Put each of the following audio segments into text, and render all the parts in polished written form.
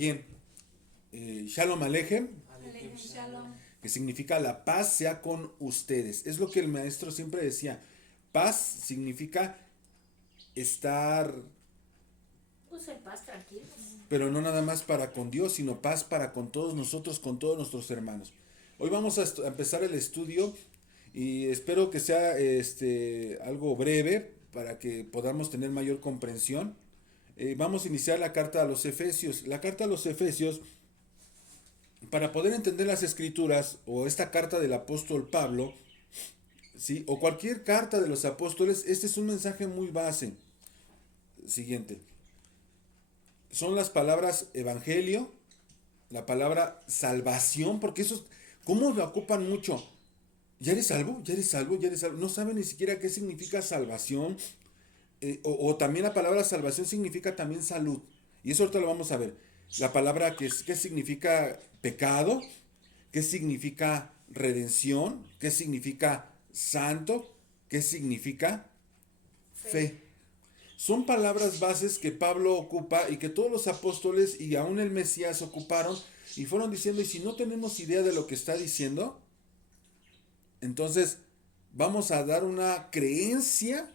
Bien, Shalom Alejem, Alejem Shalom. que significa la paz sea con ustedes. Es lo que el maestro siempre decía. Paz significa estar, Pues en paz, tranquilos. pero no nada más para con Dios, sino paz para con todos nosotros, con todos nuestros hermanos. Hoy vamos a empezar el estudio y espero que sea algo breve para que podamos tener mayor comprensión. Vamos a iniciar la carta a los Efesios. La carta a los Efesios, para poder entender las escrituras o esta carta del apóstol Pablo, ¿sí? O cualquier carta de los apóstoles, este es un mensaje muy base. Siguiente. Son las palabras evangelio, la palabra salvación, porque eso, ¿cómo lo ocupan mucho? ¿Ya eres salvo? ¿Ya eres salvo? ¿Ya eres salvo? No saben ni siquiera qué significa salvación. O también la palabra salvación significa también salud. Y eso ahorita lo vamos a ver. La palabra ¿qué significa pecado? ¿Qué significa redención? ¿Qué significa santo? ¿Qué significa Fe. fe? Son palabras bases que Pablo ocupa y que todos los apóstoles y aún el Mesías ocuparon y fueron diciendo, y si no tenemos idea de lo que está diciendo, entonces vamos a dar una creencia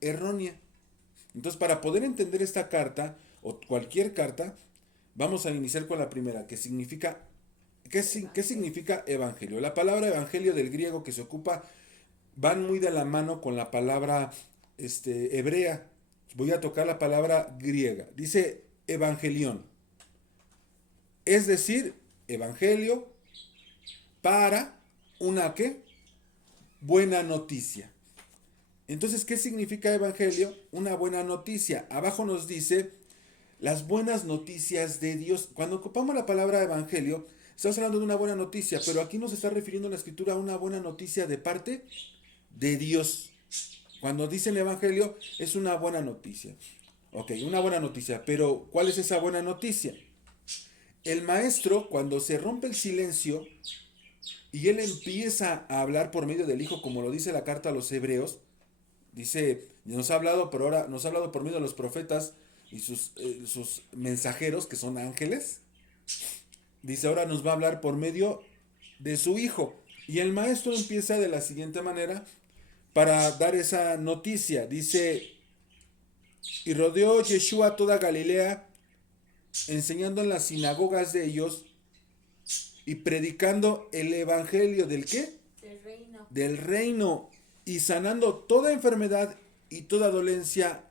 errónea. Entonces, para poder entender esta carta o cualquier carta, vamos a iniciar con la primera, que significa ¿qué significa evangelio? La palabra evangelio del griego que se ocupa van muy de la mano con la palabra hebrea. Voy a tocar la palabra griega. Dice evangelión. Es decir, evangelio para una ¿qué? Buena noticia. Entonces, ¿qué significa evangelio? Una buena noticia. Abajo nos dice las buenas noticias de Dios. Cuando ocupamos la palabra evangelio, estamos hablando de una buena noticia, pero aquí nos está refiriendo la escritura a una buena noticia de parte de Dios. Cuando dice el evangelio, es una buena noticia. Ok, una buena noticia, pero ¿cuál es esa buena noticia? El maestro, cuando se rompe el silencio y él empieza a hablar por medio del Hijo, como lo dice la carta a los Hebreos, dice, nos ha hablado por ahora, nos ha hablado por medio de los profetas y sus mensajeros, que son ángeles. Dice, ahora nos va a hablar por medio de su Hijo. Y el maestro empieza de la siguiente manera para dar esa noticia. Dice, y rodeó Yeshua toda Galilea, enseñando en las sinagogas de ellos y predicando el evangelio del ¿qué? Del reino. Del reino, y sanando toda enfermedad y toda dolencia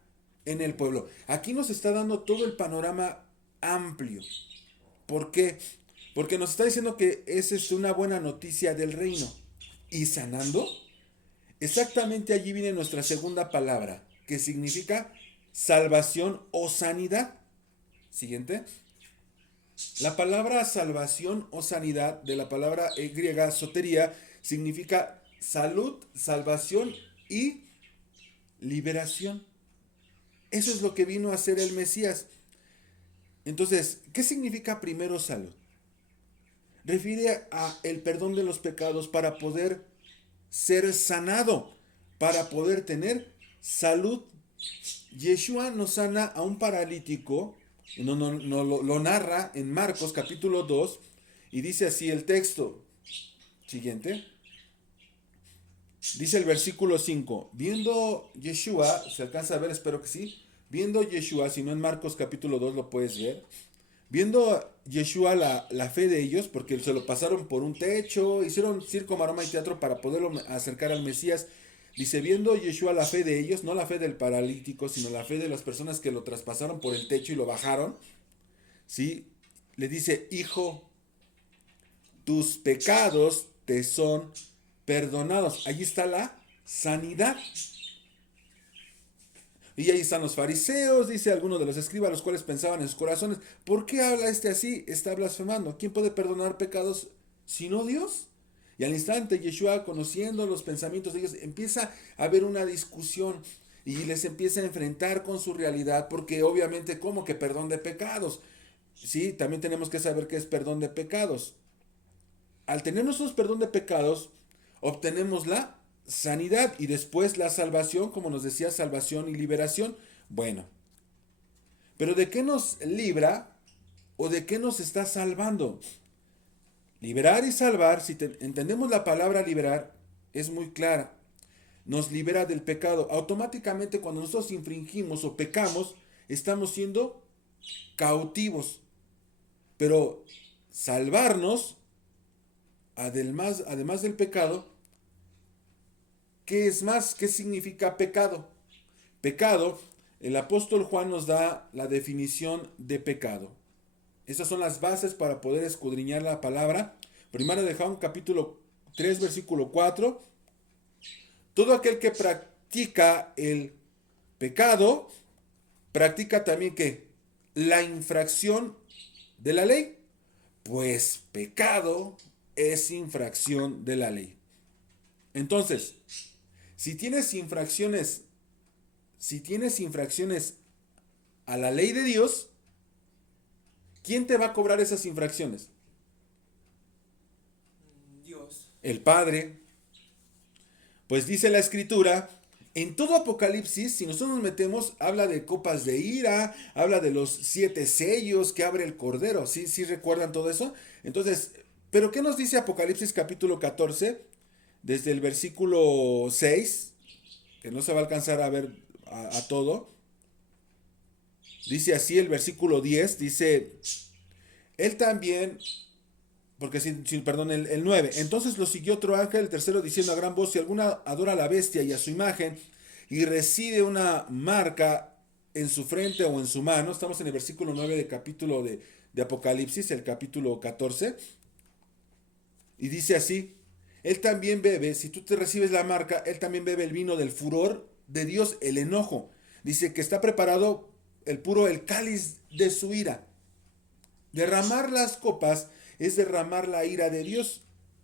en el pueblo. Aquí nos está dando todo el panorama amplio. ¿Por qué? Porque nos está diciendo que es una buena noticia del reino. Y sanando, exactamente allí viene nuestra segunda palabra, que significa salvación o sanidad. Siguiente. La palabra salvación o sanidad de la palabra griega sotería significa salud, salvación y liberación. Eso es lo que vino a hacer el Mesías. Entonces, ¿qué significa primero salud? Refiere a el perdón de los pecados para poder ser sanado, para poder tener salud. Yeshua nos sana a un paralítico, lo narra en Marcos capítulo 2 y dice así el texto. Siguiente. Dice el versículo 5, viendo Yeshua, se alcanza a ver, espero que sí, viendo Yeshua, si no en Marcos capítulo 2 lo puedes ver, viendo Yeshua la fe de ellos, porque se lo pasaron por un techo, hicieron circo, maroma y teatro para poderlo acercar al Mesías. Dice, viendo Yeshua la fe de ellos, no la fe del paralítico, sino la fe de las personas que lo traspasaron por el techo y lo bajaron, ¿sí? Le dice, hijo, tus pecados te son perdonados. Allí está la sanidad. Y ahí están los fariseos, dice algunos de los escribas, los cuales pensaban en sus corazones, ¿por qué habla este así? Está blasfemando. ¿Quién puede perdonar pecados sino Dios? Y al instante Yeshua, conociendo los pensamientos de ellos, empieza a haber una discusión y les empieza a enfrentar con su realidad, porque obviamente, ¿cómo que perdón de pecados? Sí, también tenemos que saber qué es perdón de pecados. Al tener nosotros perdón de pecados, obtenemos la sanidad y después la salvación, como nos decía, salvación y liberación. Bueno, Pero ¿de qué nos libra o de qué nos está salvando? Liberar y salvar, si entendemos la palabra liberar, es muy clara. Nos libera del pecado. Automáticamente cuando nosotros infringimos o pecamos, estamos siendo cautivos. Pero salvarnos, además del pecado, ¿qué es más? ¿Qué significa pecado? Pecado, el apóstol Juan nos da la definición de pecado. Estas son las bases para poder escudriñar la palabra. Primera de Juan, capítulo 3, versículo 4. Todo aquel que practica el pecado, practica también ¿qué? La infracción de la ley. Pues pecado es infracción de la ley. Entonces, si tienes infracciones a la ley de Dios, ¿quién te va a cobrar esas infracciones? Dios. El Padre. Pues dice la Escritura, en todo Apocalipsis, si nosotros nos metemos, habla de copas de ira, habla de los 7 sellos que abre el Cordero. ¿Sí, sí recuerdan todo eso? Entonces, ¿pero qué nos dice Apocalipsis capítulo 14? Desde el versículo 6, que no se va a alcanzar a ver a todo. Dice así el versículo 10, dice, él también, porque perdón, el 9. Entonces lo siguió otro ángel, el tercero, diciendo a gran voz, si alguna adora a la bestia y a su imagen, y recibe una marca en su frente o en su mano, estamos en el versículo 9 del capítulo de Apocalipsis, el capítulo 14, y dice así, él también bebe, si tú te recibes la marca, él también bebe el vino del furor de Dios, el enojo. Dice que está preparado el cáliz de su ira. Derramar las copas es derramar la ira de Dios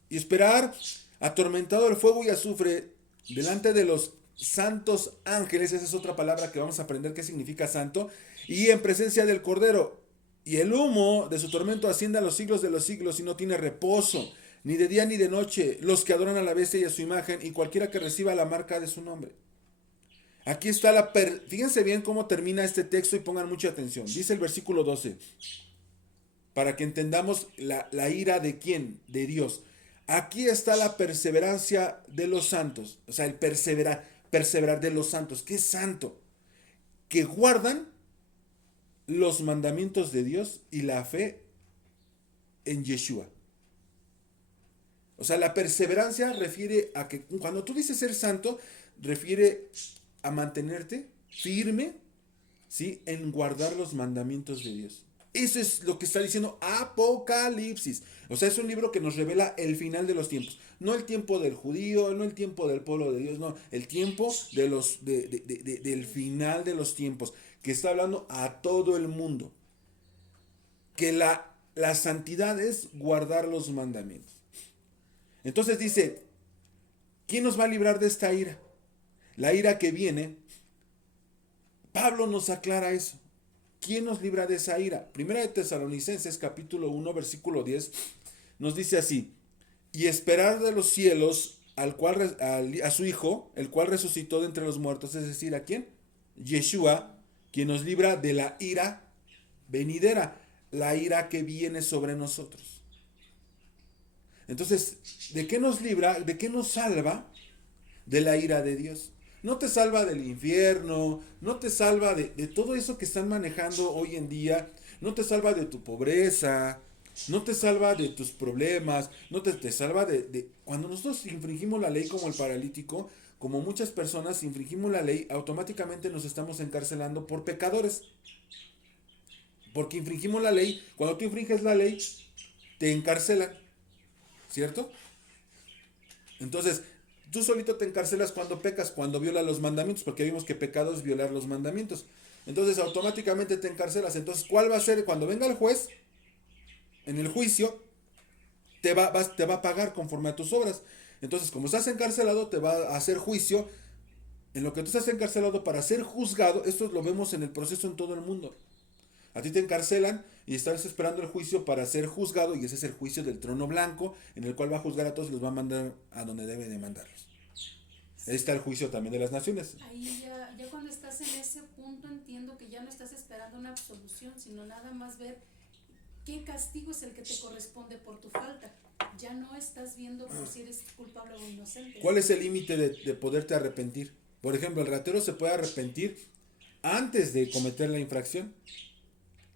y esperar atormentado el fuego y azufre delante de los santos ángeles. Esa es otra palabra que vamos a aprender qué significa santo. Y en presencia del Cordero. Y el humo de su tormento asciende a los siglos de los siglos y no tiene reposo, ni de día ni de noche, los que adoran a la bestia y a su imagen y cualquiera que reciba la marca de su nombre. Aquí está fíjense bien cómo termina este texto y pongan mucha atención. Dice el versículo 12. Para que entendamos la ira de quién, de Dios. Aquí está la perseverancia de los santos. O sea, el perseverar de los santos. ¿Qué es santo? Que guardan los mandamientos de Dios y la fe en Yeshua. O sea, la perseverancia refiere a que cuando tú dices ser santo, refiere a mantenerte firme, ¿sí? En guardar los mandamientos de Dios. Eso es lo que está diciendo Apocalipsis. O sea, es un libro que nos revela el final de los tiempos. No el tiempo del judío, no el tiempo del pueblo de Dios, no. El tiempo del final de los tiempos. Que está hablando a todo el mundo. Que la santidad es guardar los mandamientos. Entonces dice, ¿quién nos va a librar de esta ira? La ira que viene. Pablo nos aclara eso. ¿Quién nos libra de esa ira? Primera de Tesalonicenses capítulo 1 versículo 10 nos dice así, y esperar de los cielos a su Hijo, el cual resucitó de entre los muertos, es decir, ¿a quién? Yeshua, quien nos libra de la ira venidera, la ira que viene sobre nosotros. Entonces, ¿de qué nos libra? ¿De qué nos salva? De la ira de Dios. No te salva del infierno, no te salva de todo eso que están manejando hoy en día, no te salva de tu pobreza, no te salva de tus problemas, no te salva Cuando nosotros infringimos la ley como el paralítico, como muchas personas infringimos la ley, automáticamente nos estamos encarcelando por pecadores. Porque infringimos la ley, cuando tú infringes la ley, te encarcelan, ¿cierto? Entonces, tú solito te encarcelas cuando pecas, cuando violas los mandamientos, porque vimos que pecado es violar los mandamientos. Entonces automáticamente te encarcelas. Entonces, ¿cuál va a ser? Cuando venga el juez, en el juicio, te va a pagar conforme a tus obras. Entonces, como estás encarcelado, te va a hacer juicio. En lo que tú estás encarcelado para ser juzgado, esto lo vemos en el proceso en todo el mundo. A ti te encarcelan y estás esperando el juicio para ser juzgado, y ese es el juicio del trono blanco, en el cual va a juzgar a todos y los va a mandar a donde debe de mandarlos. Ahí está el juicio también de las naciones. Ahí ya cuando estás en ese punto entiendo que ya no estás esperando una absolución, sino nada más ver qué castigo es el que te corresponde por tu falta. Ya no estás viendo por si eres culpable o inocente. ¿Cuál es el límite de poderte arrepentir? Por ejemplo, el ratero se puede arrepentir antes de cometer la infracción.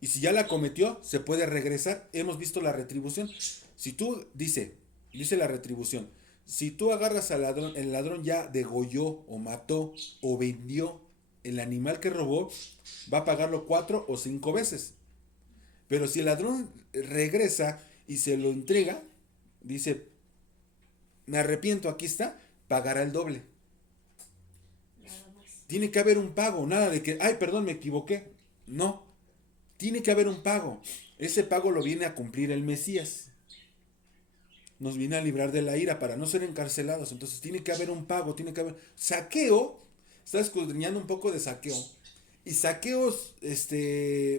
Y si ya la cometió, se puede regresar. Hemos visto la retribución. Si tú, dice la retribución, si tú agarras al ladrón, el ladrón ya degolló o mató o vendió el animal que robó, va a pagarlo 4 o 5 veces. Pero si el ladrón regresa y se lo entrega, dice, me arrepiento, aquí está, pagará el doble. Nada más. Tiene que haber un pago, nada de que, ay, perdón, me equivoqué. No, tiene que haber un pago. Ese pago lo viene a cumplir el Mesías. Nos viene a librar de la ira para no ser encarcelados. Entonces tiene que haber un pago, tiene que haber... Saqueo, está escudriñando un poco de Saqueo. Y Saqueos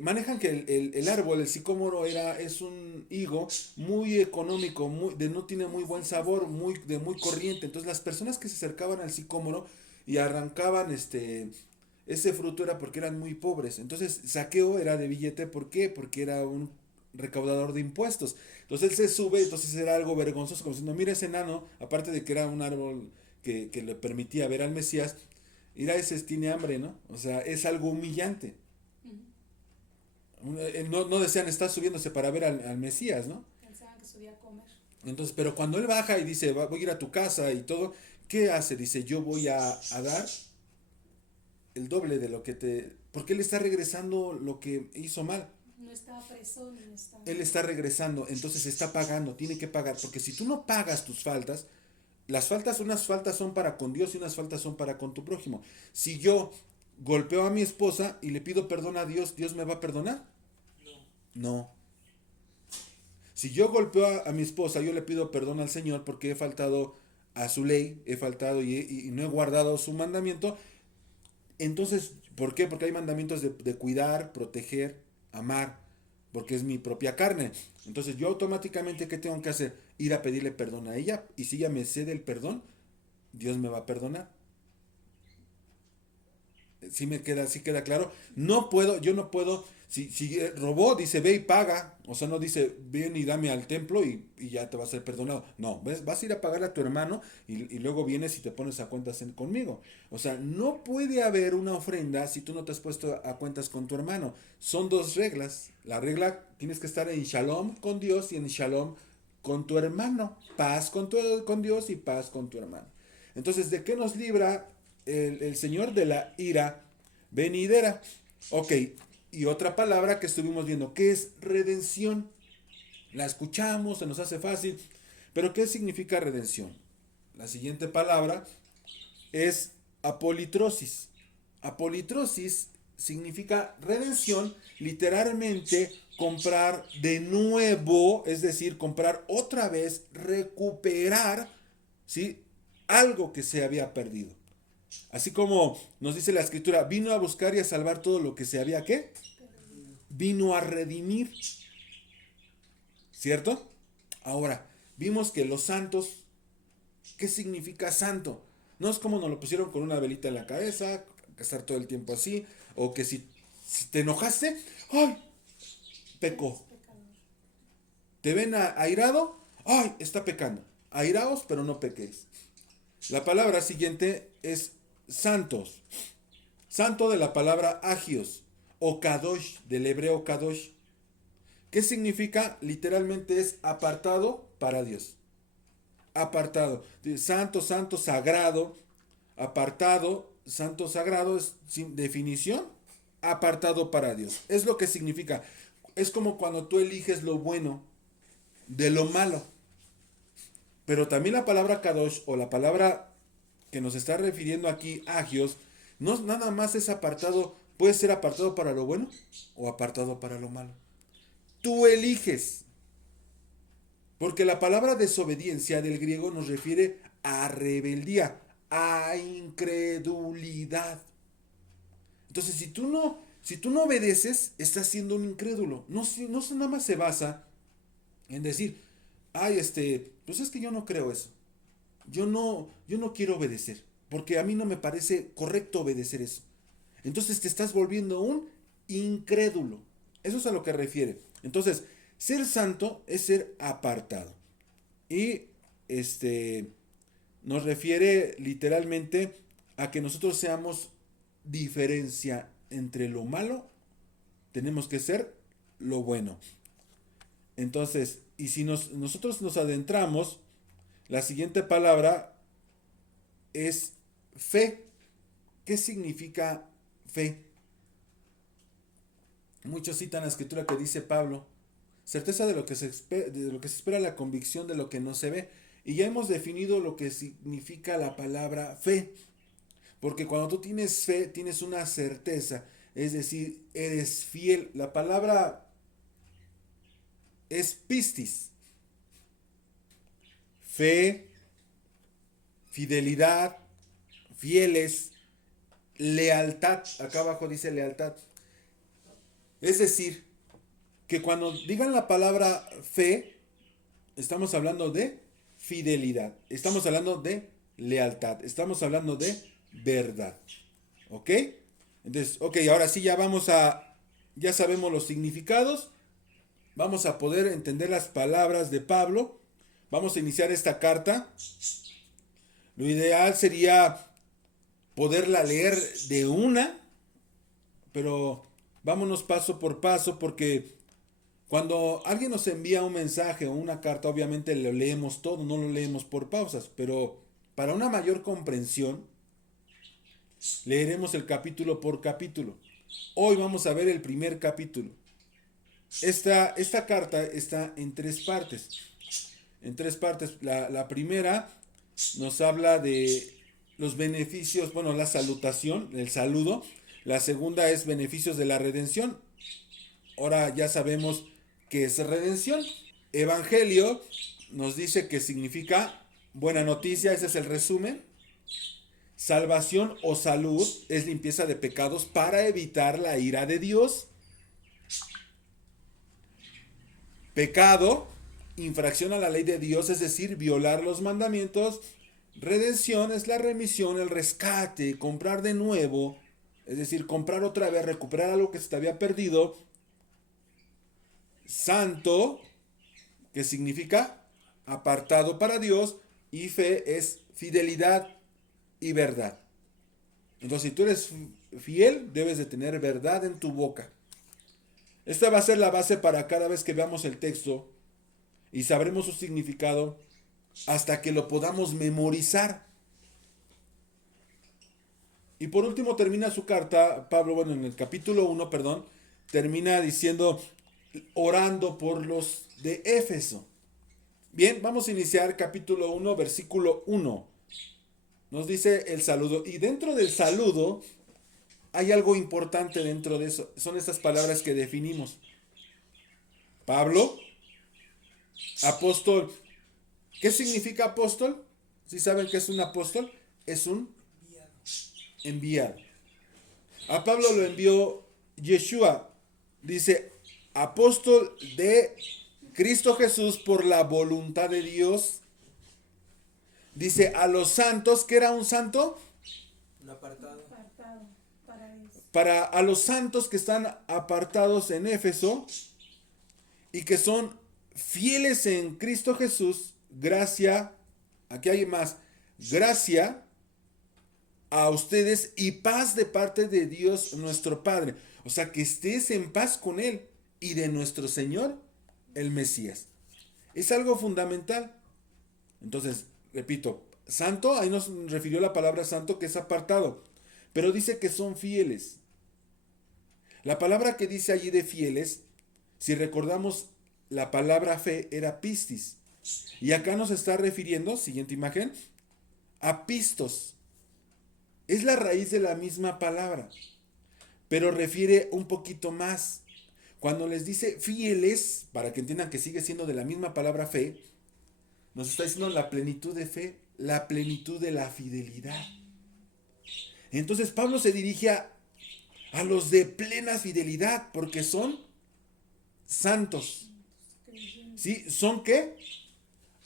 manejan que el árbol, el sicómoro, es un higo muy económico, no tiene muy buen sabor, de muy corriente. Entonces las personas que se acercaban al sicómoro y arrancaban ese fruto era porque eran muy pobres. Entonces Saqueo era de billete, ¿por qué? Porque era un recaudador de impuestos. Entonces él se sube, entonces era algo vergonzoso, como diciendo, mira ese enano, aparte de que era un árbol que le permitía ver al Mesías, mira ese tiene hambre, ¿no? O sea, es algo humillante. No desean estar subiéndose para ver al Mesías, ¿no? Pensaban que subía a comer. Entonces, pero cuando él baja y dice, voy a ir a tu casa y todo, ¿qué hace? Dice, yo voy a dar el doble de lo que te... Porque él está regresando lo que hizo mal. No está preso ni está... Él está regresando, entonces está pagando, tiene que pagar, porque si tú no pagas tus faltas, unas faltas son para con Dios y unas faltas son para con tu prójimo. Si yo golpeo a mi esposa y le pido perdón a Dios, ¿Dios me va a perdonar? No. Si yo golpeo a mi esposa, yo le pido perdón al Señor porque he faltado a su ley, he faltado y no he guardado su mandamiento. Entonces, ¿por qué? Porque hay mandamientos de cuidar, proteger, amar, porque es mi propia carne. Entonces yo automáticamente, ¿qué tengo que hacer? Ir a pedirle perdón a ella, y si ella me cede el perdón, Dios me va a perdonar. Sí queda claro. Yo no puedo, si robó, dice, ve y paga. O sea, no dice, ven y dame al templo y ya te va a ser perdonado. No, vas a ir a pagarle a tu hermano y luego vienes y te pones a cuentas conmigo. O sea, no puede haber una ofrenda si tú no te has puesto a cuentas con tu hermano. Son dos reglas. La regla, tienes que estar en shalom con Dios y en shalom con tu hermano. Paz con Dios y paz con tu hermano. Entonces, ¿de qué nos libra el Señor? De la ira venidera. Ok, y otra palabra que estuvimos viendo, ¿qué es redención? La escuchamos, se nos hace fácil, pero ¿qué significa redención? La siguiente palabra es apolitrosis. Apolitrosis significa redención, literalmente comprar de nuevo, es decir, comprar otra vez, recuperar, ¿sí?, algo que se había perdido. Así como nos dice la escritura, vino a buscar y a salvar todo lo que se había, ¿qué? Vino a redimir. ¿Cierto? Ahora, vimos que los santos, ¿qué significa santo? No es como nos lo pusieron con una velita en la cabeza, que estar todo el tiempo así, o que si te enojaste, ¡ay! Pecó. ¿Te ven airado? ¡Ay! Está pecando. Airaos, pero no pequéis. La palabra siguiente es santos. Santo de la palabra agios o kadosh, del hebreo kadosh. ¿Qué significa? Literalmente es apartado para Dios. Apartado. Santo, santo, sagrado. Apartado, santo, sagrado es sin definición. Apartado para Dios. Es lo que significa. Es como cuando tú eliges lo bueno de lo malo. Pero también la palabra kadosh o la palabra que nos está refiriendo aquí, agios, no nada más es apartado, puede ser apartado para lo bueno o apartado para lo malo. Tú eliges. Porque la palabra desobediencia del griego nos refiere a rebeldía, a incredulidad. Entonces, si tú no obedeces, estás siendo un incrédulo. No nada más se basa en decir, ay, pues es que yo no creo eso. Yo no quiero obedecer. porque a mí no me parece correcto obedecer eso. Entonces te estás volviendo un incrédulo. Eso es a lo que refiere. Entonces, ser santo es ser apartado. Y nos refiere literalmente a que nosotros seamos diferencia entre lo malo, tenemos que ser lo bueno. Entonces, y si nosotros nos adentramos, la siguiente palabra es fe. ¿Qué significa fe? Muchos citan la escritura que dice Pablo, certeza de lo que se espera, la convicción de lo que no se ve. Y ya hemos definido lo que significa la palabra fe. Porque cuando tú tienes fe, tienes una certeza, es decir, eres fiel. La palabra es pistis. Fe, fidelidad, fieles, lealtad. Acá abajo dice lealtad. Es decir, que cuando digan la palabra fe, estamos hablando de fidelidad, estamos hablando de lealtad, estamos hablando de verdad. ¿Ok? Entonces, ok, ahora sí ya sabemos los significados, vamos a poder entender las palabras de Pablo, vamos a iniciar esta carta. Lo ideal sería poderla leer de una, pero vámonos paso por paso porque cuando alguien nos envía un mensaje o una carta, obviamente lo leemos todo, no lo leemos por pausas, pero para una mayor comprensión, leeremos el capítulo por capítulo. Hoy vamos a ver el primer capítulo. Esta carta está en tres partes. En tres partes. La primera nos habla de los beneficios, bueno, la salutación, el saludo. La segunda es beneficios de la redención. Ahora ya sabemos qué es redención. Evangelio nos dice que significa buena noticia, ese es el resumen. Salvación o salud es limpieza de pecados para evitar la ira de Dios. Pecado, infracción a la ley de Dios, es decir, violar los mandamientos. Redención es la remisión, el rescate, comprar de nuevo, es decir, comprar otra vez, recuperar algo que se te había perdido. Santo, que significa apartado para Dios, y fe es fidelidad y verdad. Entonces, si tú eres fiel, debes de tener verdad en tu boca. Esta va a ser la base para cada vez que veamos el texto y sabremos su significado hasta que lo podamos memorizar. Y por último termina su carta, Pablo, bueno, en el capítulo 1, perdón, termina diciendo, orando por los de Éfeso. Bien, vamos a iniciar capítulo 1, versículo 1. Nos dice el saludo. Y dentro del saludo hay algo importante dentro de eso. Son estas palabras que definimos. Pablo, apóstol. ¿Qué significa apóstol? ¿Sí saben qué es un apóstol? Es un enviado. A Pablo lo envió Yeshua. Dice, apóstol de Cristo Jesús por la voluntad de Dios. Dice a los santos, ¿qué era un santo? Un apartado para eso. Para a los santos que están apartados en Éfeso y que son fieles en Cristo Jesús, gracia, aquí hay más, gracia a ustedes y paz de parte de Dios nuestro Padre. O sea, que estés en paz con Él y de nuestro Señor, el Mesías. Es algo fundamental. Entonces, repito, santo, ahí nos refirió la palabra santo que es apartado, pero dice que son fieles. La palabra que dice allí de fieles, si recordamos la palabra fe, era pistis. Y acá nos está refiriendo, siguiente imagen, a pistos. Es la raíz de la misma palabra, pero refiere un poquito más. Cuando les dice fieles, para que entiendan que sigue siendo de la misma palabra fe, nos está diciendo la plenitud de fe, la plenitud de la fidelidad. Entonces Pablo se dirige a los de plena fidelidad, porque son santos. ¿Sí? ¿Son qué?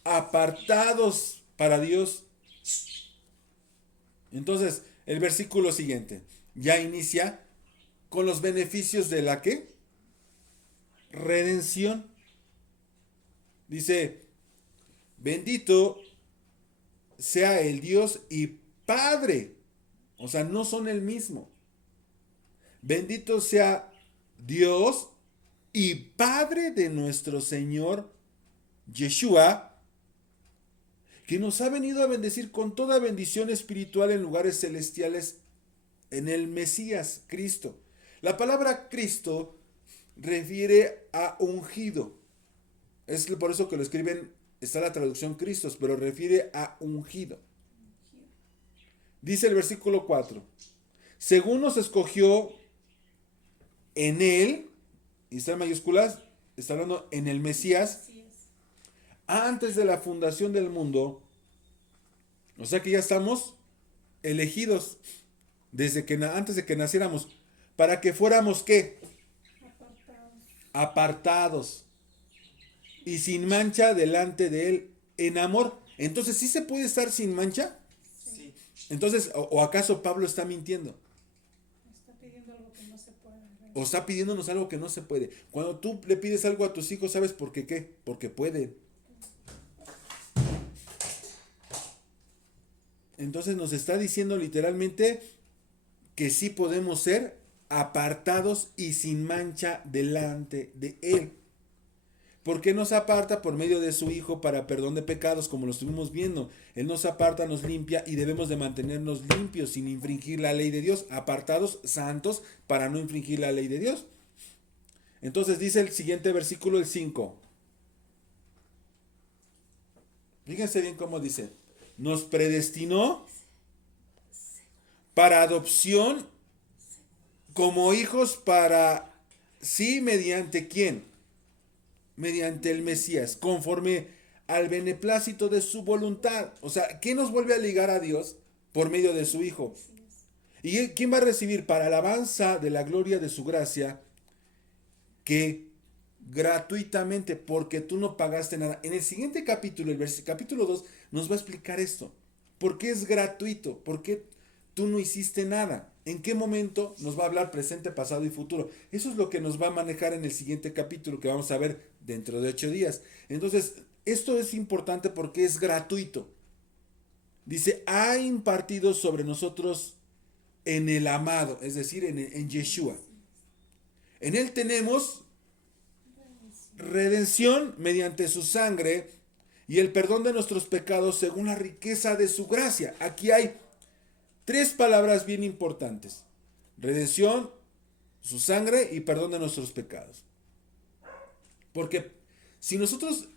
Apartados para Dios. Entonces, el versículo siguiente ya inicia con los beneficios de la ¿qué? Redención. Dice, bendito sea el Dios y Padre. O sea, no son el mismo. Bendito sea Dios y Padre de nuestro Señor Yeshua, que nos ha venido a bendecir con toda bendición espiritual en lugares celestiales en el Mesías, Cristo. La palabra Cristo refiere a ungido. Es por eso que lo escriben, está la traducción Cristos, pero refiere a ungido. Dice el versículo 4, según nos escogió en él, y está en mayúsculas, está hablando en el Mesías, antes de la fundación del mundo, o sea que ya estamos elegidos desde que antes de que naciéramos, para que fuéramos ¿qué? Apartados y sin mancha delante de él en amor. Entonces, ¿sí se puede estar sin mancha? Sí. Entonces, ¿o acaso Pablo está mintiendo? Está pidiendo algo que no se puede. O está pidiéndonos algo que no se puede. Cuando tú le pides algo a tus hijos, ¿sabes por qué qué? Porque pueden. Entonces nos está diciendo literalmente que sí podemos ser apartados y sin mancha delante de él. ¿Por qué nos aparta? Por medio de su Hijo para perdón de pecados, como lo estuvimos viendo. Él nos aparta, nos limpia y debemos de mantenernos limpios sin infringir la ley de Dios. Apartados, santos, para no infringir la ley de Dios. Entonces dice el siguiente versículo, el 5. Fíjense bien cómo dice. Nos predestinó para adopción como hijos para sí, mediante ¿quién? Mediante el Mesías, conforme al beneplácito de su voluntad. O sea, ¿qué nos vuelve a ligar a Dios? Por medio de su Hijo. ¿Y quién va a recibir? Para alabanza de la gloria de su gracia, que gratuitamente, porque tú no pagaste nada. En el siguiente capítulo, el capítulo 2, nos va a explicar esto. ¿Por qué es gratuito? ¿Por qué tú no hiciste nada? ¿En qué momento? Nos va a hablar presente, pasado y futuro. Eso es lo que nos va a manejar en el siguiente capítulo que vamos a ver dentro de 8 días. Entonces, esto es importante porque es gratuito. Dice, ha impartido sobre nosotros en el amado, es decir, en Yeshua. En él tenemos redención mediante su sangre y el perdón de nuestros pecados según la riqueza de su gracia. Aquí hay 3 palabras bien importantes: redención, su sangre y perdón de nuestros pecados. Porque si nosotros,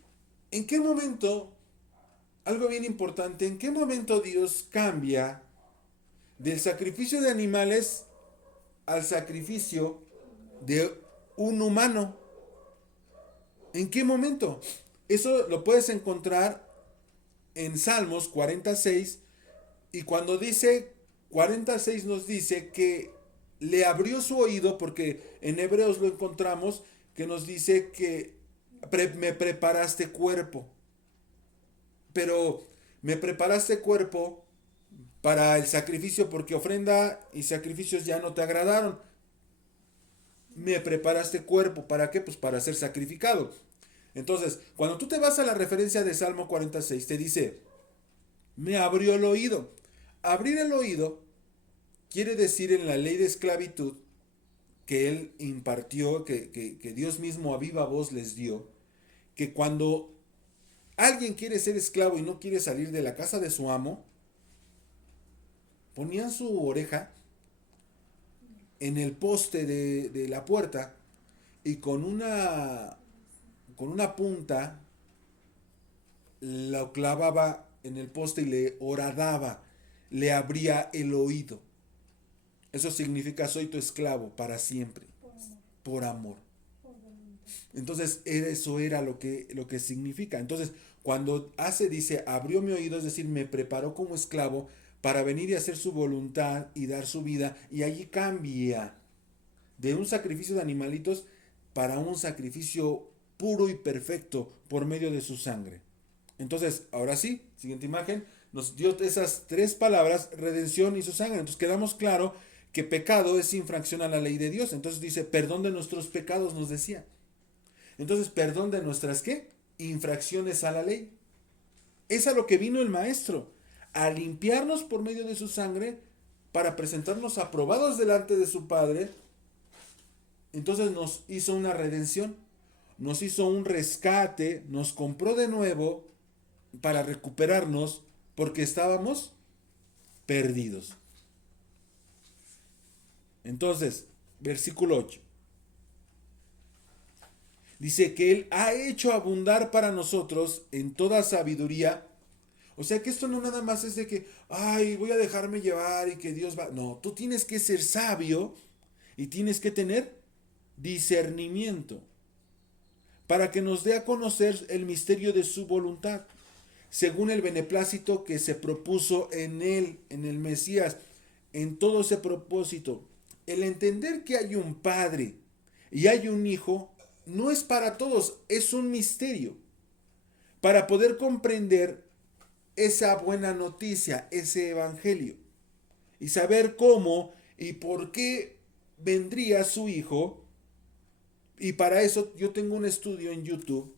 ¿en qué momento, algo bien importante, en qué momento Dios cambia del sacrificio de animales al sacrificio de un humano? ¿En qué momento? Eso lo puedes encontrar en Salmos 46, y cuando dice 46 nos dice que le abrió su oído, porque en Hebreos lo encontramos, que nos dice que me preparaste cuerpo. Pero me preparaste cuerpo para el sacrificio, porque ofrenda y sacrificios ya no te agradaron. Me preparaste cuerpo, ¿para qué? Pues para ser sacrificado. Entonces, cuando tú te vas a la referencia de Salmo 46, te dice, me abrió el oído. Abrir el oído quiere decir en la ley de esclavitud que él impartió, que Dios mismo a viva voz les dio, que cuando alguien quiere ser esclavo y no quiere salir de la casa de su amo, ponían su oreja en el poste de la puerta y con una punta lo clavaba en el poste y le horadaba, le abría el oído. Eso significa soy tu esclavo para siempre, por amor. Entonces eso era lo que significa. Entonces cuando dice abrió mi oído, es decir, me preparó como esclavo para venir y hacer su voluntad y dar su vida, y allí cambia de un sacrificio de animalitos para un sacrificio puro y perfecto por medio de su sangre. Entonces, ahora sí, siguiente imagen, nos dio esas tres palabras, redención y su sangre. Entonces quedamos claro que pecado es infracción a la ley de Dios. Entonces dice, perdón de nuestros pecados, nos decía. Entonces, perdón de nuestras, ¿qué? Infracciones a la ley. Es a lo que vino el Maestro, a limpiarnos por medio de su sangre para presentarnos aprobados delante de su Padre. Entonces nos hizo una redención, nos hizo un rescate, nos compró de nuevo para recuperarnos porque estábamos perdidos. Entonces, versículo 8. Dice que Él ha hecho abundar para nosotros en toda sabiduría. O sea que esto no nada más es de que, ay, voy a dejarme llevar y que Dios va. No, tú tienes que ser sabio y tienes que tener discernimiento para que nos dé a conocer el misterio de su voluntad, según el beneplácito que se propuso en Él, en el Mesías, en todo ese propósito. El entender que hay un Padre y hay un Hijo no es para todos, es un misterio. Para poder comprender esa buena noticia, ese evangelio, y saber cómo y por qué vendría su Hijo. Y para eso yo tengo un estudio en YouTube.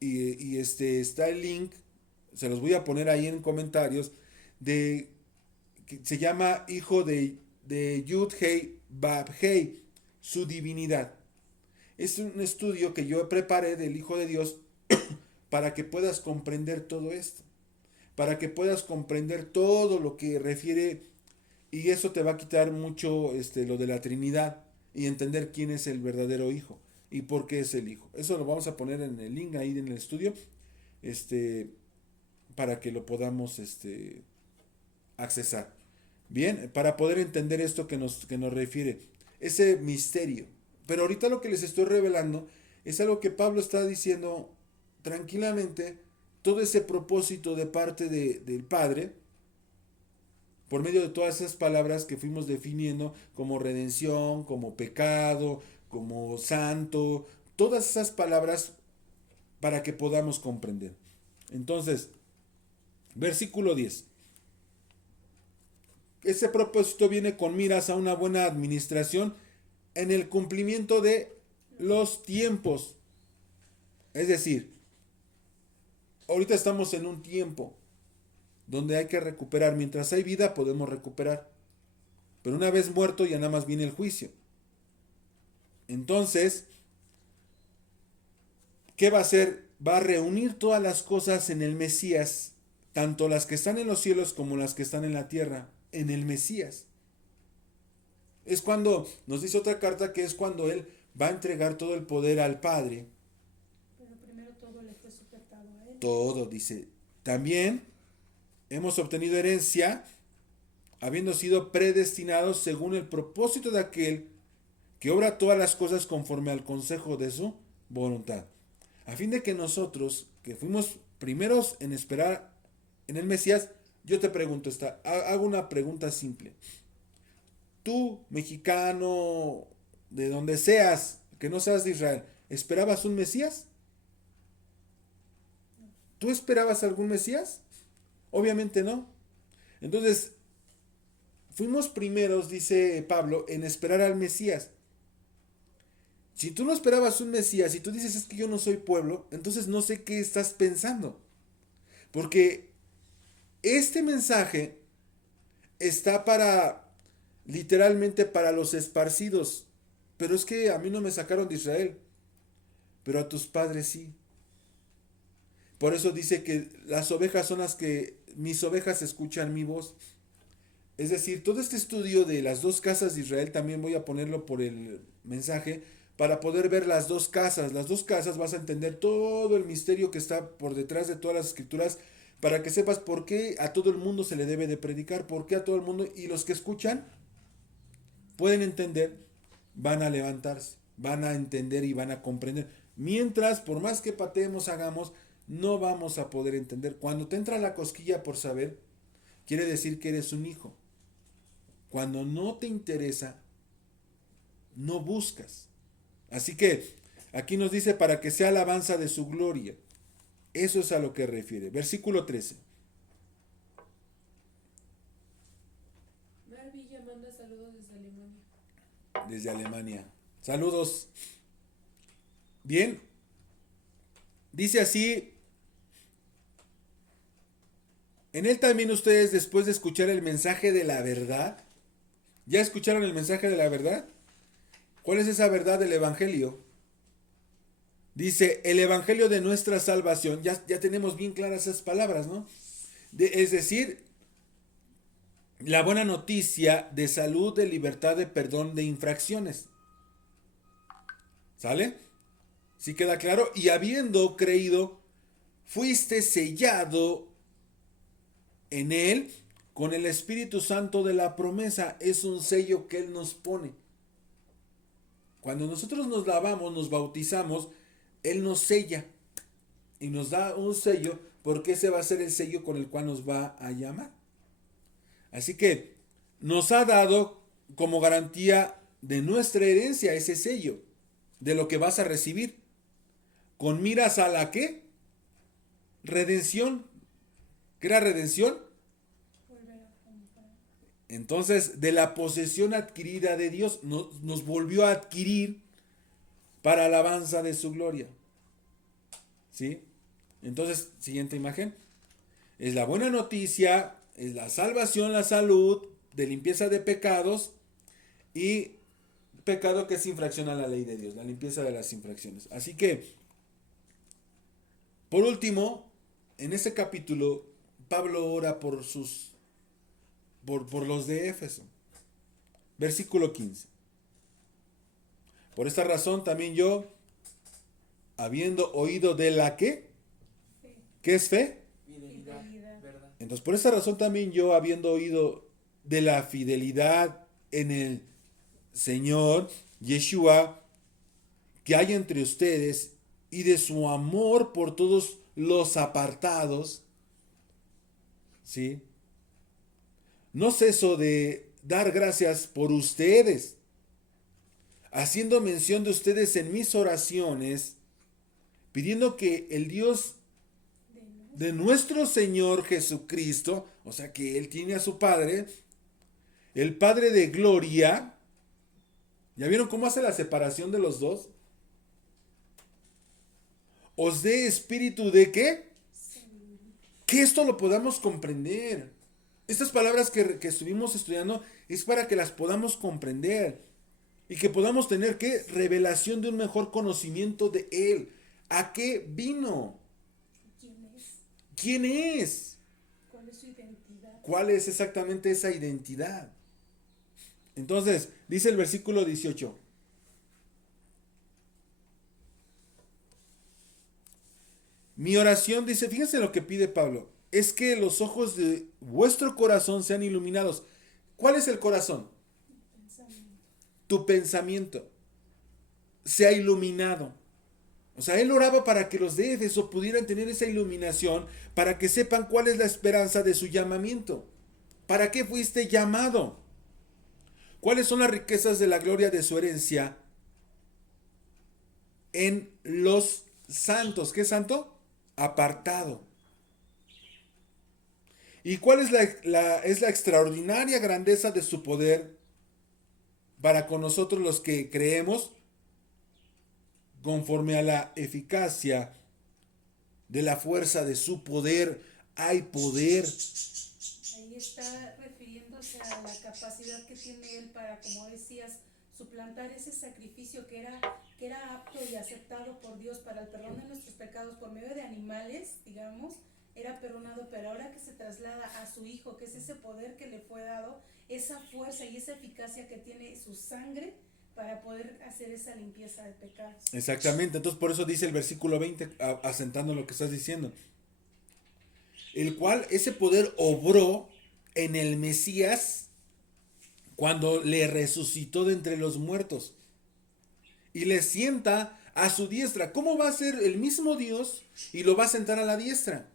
Está el link, se los voy a poner ahí en comentarios, que se llama Hijo de Yud-Hei Bab-Hei, su divinidad. Es un estudio que yo preparé del Hijo de Dios para que puedas comprender todo esto, para que puedas comprender todo lo que refiere, y eso te va a quitar mucho lo de la Trinidad y entender quién es el verdadero Hijo y por qué es el Hijo. Eso lo vamos a poner en el link ahí en el estudio, para que lo podamos accesar. Bien, para poder entender esto que nos refiere, ese misterio. Pero ahorita lo que les estoy revelando es algo que Pablo está diciendo tranquilamente, todo ese propósito de parte del Padre, por medio de todas esas palabras que fuimos definiendo como redención, como pecado, como santo, todas esas palabras para que podamos comprender. Entonces, versículo 10. Ese propósito viene con miras a una buena administración en el cumplimiento de los tiempos. Es decir, ahorita estamos en un tiempo donde hay que recuperar. Mientras hay vida podemos recuperar. Pero una vez muerto ya nada más viene el juicio. Entonces, ¿qué va a hacer? Va a reunir todas las cosas en el Mesías, tanto las que están en los cielos como las que están en la tierra, en el Mesías. Es cuando, nos dice otra carta, que es cuando Él va a entregar todo el poder al Padre. Pero primero todo le fue sujetado a Él. Todo, dice. También hemos obtenido herencia, habiendo sido predestinados según el propósito de aquel que obra todas las cosas conforme al consejo de su voluntad. A fin de que nosotros, que fuimos primeros en esperar en el Mesías, yo te pregunto, hago una pregunta simple. Tú, mexicano, de donde seas, que no seas de Israel, ¿esperabas un Mesías? ¿Tú esperabas algún Mesías? Obviamente no. Entonces, fuimos primeros, dice Pablo, en esperar al Mesías. Si tú no esperabas un Mesías y tú dices, es que yo no soy pueblo, entonces no sé qué estás pensando. Porque este mensaje está literalmente para los esparcidos. Pero es que a mí no me sacaron de Israel, pero a tus padres sí. Por eso dice que las ovejas son las que, mis ovejas escuchan mi voz. Es decir, todo este estudio de las dos casas de Israel, también voy a ponerlo por el mensaje, para poder ver las dos casas. Las dos casas vas a entender todo el misterio que está por detrás de todas las escrituras, para que sepas por qué a todo el mundo se le debe de predicar, por qué a todo el mundo, y los que escuchan pueden entender, van a levantarse, van a entender y van a comprender. Mientras, por más que pateemos, hagamos, no vamos a poder entender. Cuando te entra la cosquilla por saber, quiere decir que eres un hijo. Cuando no te interesa, no buscas. Así que aquí nos dice, para que sea alabanza de su gloria. Eso es a lo que refiere. Versículo 13. Mar Villa manda saludos desde Alemania. Desde Alemania. Saludos. Bien. Dice así. En él también ustedes, después de escuchar el mensaje de la verdad, ¿ya escucharon el mensaje de la verdad? ¿Cuál es esa verdad del Evangelio? Dice, el Evangelio de nuestra salvación. Ya tenemos bien claras esas palabras, ¿no? Es decir, la buena noticia de salud, de libertad, de perdón de infracciones. ¿Sale? ¿Sí queda claro? Y habiendo creído, fuiste sellado en él con el Espíritu Santo de la promesa. Es un sello que él nos pone. Cuando nosotros nos lavamos, nos bautizamos, él nos sella y nos da un sello, porque ese va a ser el sello con el cual nos va a llamar. Así que nos ha dado como garantía de nuestra herencia ese sello, de lo que vas a recibir, con miras a la ¿qué? Redención. ¿Qué era redención? Entonces, de la posesión adquirida de Dios, nos volvió a adquirir para alabanza de su gloria. ¿Sí? Entonces, siguiente imagen. Es la buena noticia, es la salvación, la salud, de limpieza de pecados y pecado que es infracción a la ley de Dios, la limpieza de las infracciones. Así que, por último, en este capítulo, Pablo ora por los de Éfeso. Versículo 15. Por esta razón también yo, habiendo oído de la ¿qué? ¿Qué es fe? Fidelidad, verdad. Entonces, por esta razón también yo, habiendo oído de la fidelidad en el Señor Yeshua que hay entre ustedes y de su amor por todos los apartados, ¿sí? No ceso de dar gracias por ustedes, haciendo mención de ustedes en mis oraciones, pidiendo que el Dios de nuestro Señor Jesucristo, o sea que Él tiene a su Padre, el Padre de gloria. ¿Ya vieron cómo hace la separación de los dos? Os dé espíritu de ¿qué? Que esto lo podamos comprender. Estas palabras que estuvimos estudiando es para que las podamos comprender y que podamos tener ¿qué? Revelación de un mejor conocimiento de Él. ¿A qué vino? ¿Quién es? ¿Quién es? ¿Cuál es su identidad? ¿Cuál es exactamente esa identidad? Entonces, dice el versículo 18. Mi oración, dice, fíjense lo que pide Pablo, es que los ojos de vuestro corazón sean iluminados. ¿Cuál es el corazón? Tu pensamiento sea iluminado. O sea, él oraba para que los de Éfeso pudieran tener esa iluminación, para que sepan cuál es la esperanza de su llamamiento. ¿Para qué fuiste llamado? ¿Cuáles son las riquezas de la gloria de su herencia en los santos? ¿Qué santo? Apartado. ¿Y cuál es la extraordinaria grandeza de su poder para con nosotros los que creemos? Conforme a la eficacia de la fuerza de su poder, hay poder. Ahí está refiriéndose a la capacidad que tiene él para, como decías, suplantar ese sacrificio que era apto y aceptado por Dios para el perdón de nuestros pecados por medio de animales, digamos, era perdonado, pero ahora que se traslada a su Hijo, que es ese poder que le fue dado, esa fuerza y esa eficacia que tiene su sangre para poder hacer esa limpieza de pecados. Exactamente, entonces por eso dice el versículo 20, asentando lo que estás diciendo. El cual ese poder obró en el Mesías cuando le resucitó de entre los muertos y le sienta a su diestra. ¿Cómo va a ser el mismo Dios y lo va a sentar a la diestra?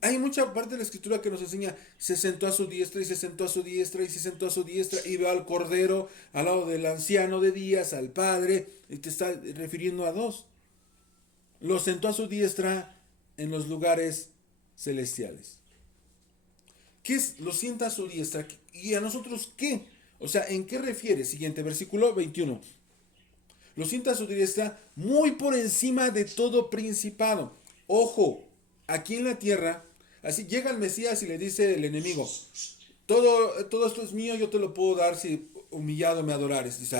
Hay mucha parte de la escritura que nos enseña, se sentó a su diestra y se sentó a su diestra y se sentó a su diestra y ve al Cordero al lado del anciano de días, al Padre, y te está refiriendo a dos. lo sentó a su diestra en los lugares celestiales. ¿Qué es? Lo sienta a su diestra. ¿Y a nosotros qué? O sea, ¿en qué refiere? Siguiente, versículo 21. Lo sienta a su diestra muy por encima de todo principado. Ojo, aquí en la tierra, así llega el Mesías y le dice el enemigo, todo esto es mío, yo te lo puedo dar si humillado me adorares. Dice,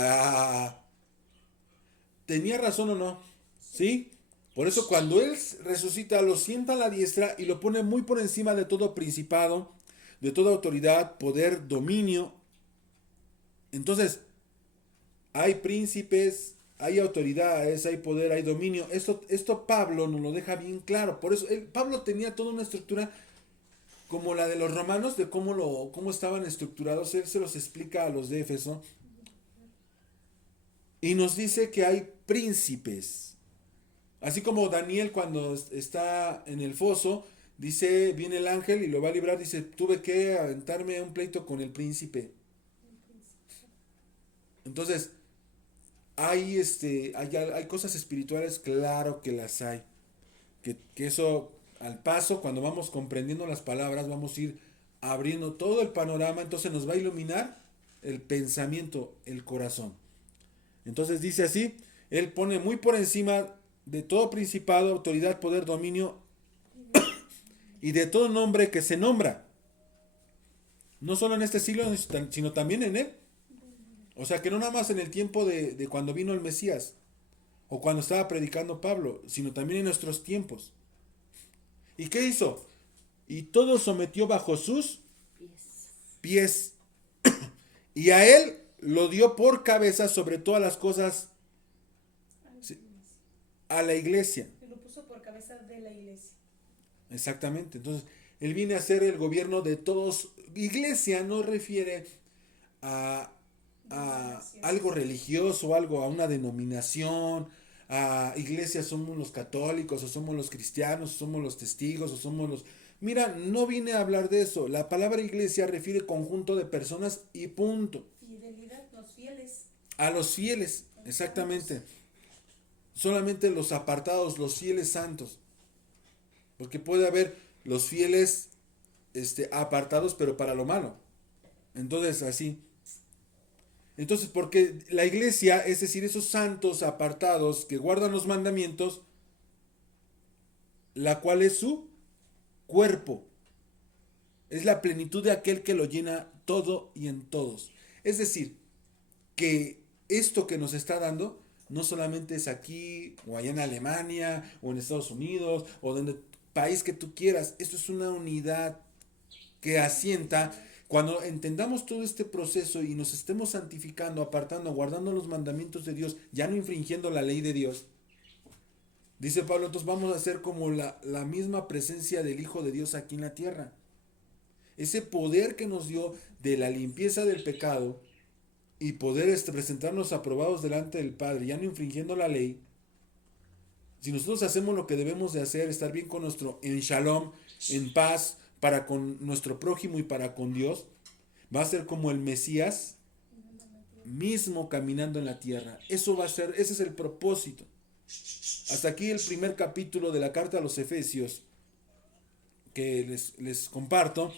¿tenía razón o no? ¿Sí? Por eso cuando Él resucita, lo sienta a la diestra y lo pone muy por encima de todo principado, de toda autoridad, poder, dominio. Entonces, hay príncipes, hay autoridades, hay poder, hay dominio. Esto Pablo nos lo deja bien claro. Por eso Pablo tenía toda una estructura como la de los romanos, de cómo estaban estructurados. Él se los explica a los de Éfeso. Y nos dice que hay príncipes. Así como Daniel cuando está en el foso, dice, viene el ángel y lo va a librar, dice, tuve que aventarme un pleito con el príncipe. Entonces, hay cosas espirituales, claro que las hay. Que eso, al paso, cuando vamos comprendiendo las palabras, vamos a ir abriendo todo el panorama, entonces nos va a iluminar el pensamiento, el corazón. Entonces dice así, Él pone muy por encima de todo principado, autoridad, poder, dominio y de todo nombre que se nombra. No solo en este siglo, sino también en Él. O sea que no nada más en el tiempo de cuando vino el Mesías o cuando estaba predicando Pablo, sino también en nuestros tiempos. ¿Y qué hizo? Y todo sometió bajo sus pies. Y a Él lo dio por cabeza sobre todas las cosas, a la iglesia. Y lo puso por cabeza de la iglesia. Exactamente. Entonces, Él viene a ser el gobierno de todos. Iglesia no refiere a algo religioso, algo, a una denominación, a iglesia somos los católicos, o somos los cristianos, o somos los testigos, o somos los... Mira, no vine a hablar de eso. La palabra iglesia refiere conjunto de personas y punto. Fidelidad, los fieles. A los fieles, exactamente. Solamente los apartados, los fieles santos. Porque puede haber los fieles apartados, pero para lo malo. Entonces, así. Entonces, porque la iglesia, es decir, esos santos apartados que guardan los mandamientos, la cual es su cuerpo. Es la plenitud de aquel que lo llena todo y en todos. Es decir, que esto que nos está dando no solamente es aquí o allá en Alemania o en Estados Unidos o donde país que tú quieras. Esto es una unidad que asienta. Cuando entendamos todo este proceso y nos estemos santificando, apartando, guardando los mandamientos de Dios, ya no infringiendo la ley de Dios, dice Pablo, entonces vamos a ser como la misma presencia del Hijo de Dios aquí en la tierra. Ese poder que nos dio de la limpieza del pecado y poder presentarnos aprobados delante del Padre, ya no infringiendo la ley. Si nosotros hacemos lo que debemos de hacer, estar bien con en shalom, en paz, para con nuestro prójimo y para con Dios, va a ser como el Mesías mismo caminando en la tierra. Eso va a ser, ese es el propósito. Hasta aquí el primer capítulo de la carta a los Efesios que les comparto.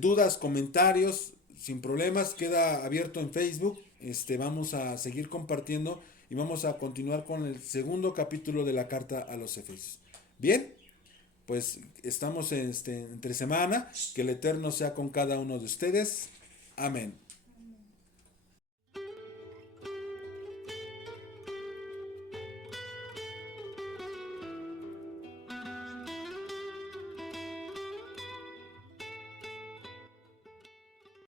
Dudas, comentarios, sin problemas, queda abierto en Facebook. Vamos a seguir compartiendo y vamos a continuar con el segundo capítulo de la carta a los Efesios. Bien, pues estamos entre semana. Que el Eterno sea con cada uno de ustedes. Amén.